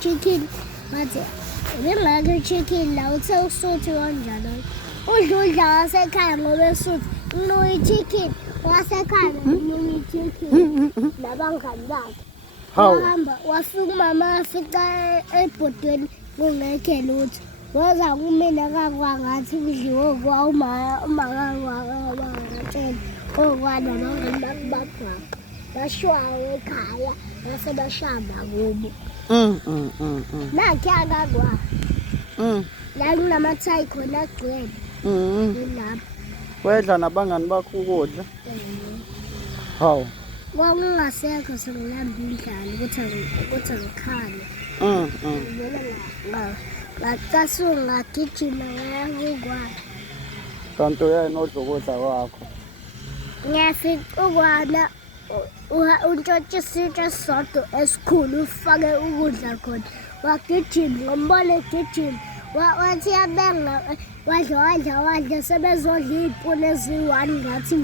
chicken ngathi ngingakho chicken la uthe usuthi kanjalo udla wasekhaya ngoba esuthi chicken wasekhaya chicken nabangani bakhe wahamba wafika umama afika ebhodweni kungekho lutho waza kumina kakwangathi kudliwe uma kakwangatshela okwana nabangani bakhe bashwawe ekhaya base bashamba kubo nakhe akakwa la kunamathayi khona agcwele lapho wedla nabangani bakho ukudla hawu kwakungasekho sengilamba indlala ukuthi ngikhale ngacasuka ngagijima ngayakukwana kanti uyena odla ukudla kwakho ngiyafika ukwana untshontshe isitsha esisodwa esikhulu ufake ukudla khona wagijima ngombona egijima wathi yabenga wadla sebezodla iy'puni eziyi-1 ngathi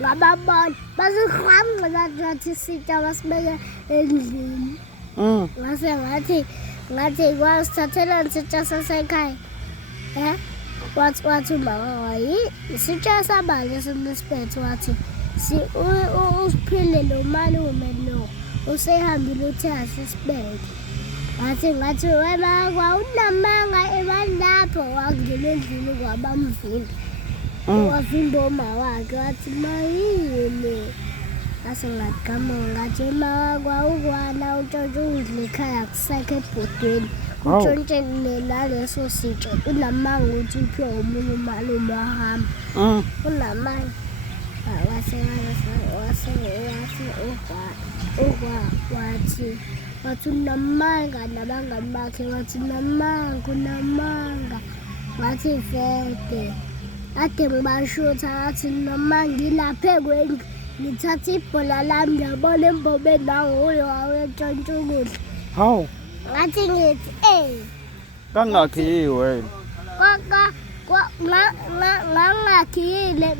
ngababona basihwanqa ngathi isitsha basibeke endlini ngase ngathi kwasithathelani isitsha sasekhaya wathi umama wayi isitsha sabanje sinisiphethe wathi usiphile lo malume lo usehambile uthe asisibeke ngathi wena kwawunamanga emani lapho wangena endlini kwabamvimbi wavimba uma wakhe wathi mayini ngase ngagama ngathi uma kwawukwana untshontshe udla ekhaya kusekho ebhodweni untshontshe naleso sitsha unamanga ukuthi uphiwe omunye umalume wahamba unamanga wathi unamanga nabangani bakhe wathi unamanga ngathi vede ade ngibashutha ngathi namanga ilaphe kwendlu ngithatha ibhola lami ngiyabona embobeni nanguyo wawetshontshe ukudla hawu ngathi ngithi kangakhiwe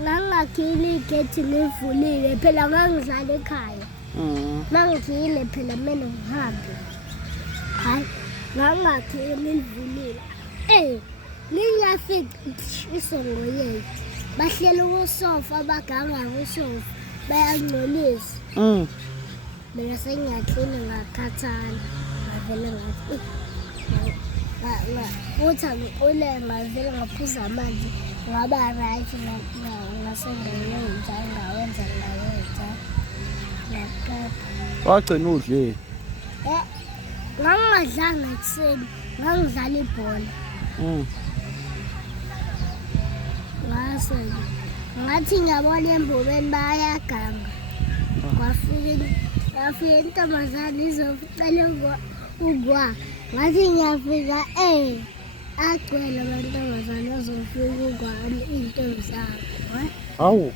ngangakhiyile igeti ngivulile phela ngangidlala ekhaya nangikhiyile phela mina ngihambe hayi ngangakhiyile ngivulile ngingafika isongo yethu bahleli kusofa baganga kusofa bayangcolisa mina sengiyaklina ngakhathala ngavele ngathi uthi angiquleke ngavele ngaphuza amanzi ngaba right ngasengayenza ngawenza wagcina udlile ngangingadlanga ekuseni ngangidlala ibhola ngathi ngiyabona embobeni bayaganga kwafika intombazane izocela ukwa ngathi ngiyafika agcwele amantombazane azofika ukwa iy'ntombi zabo hawu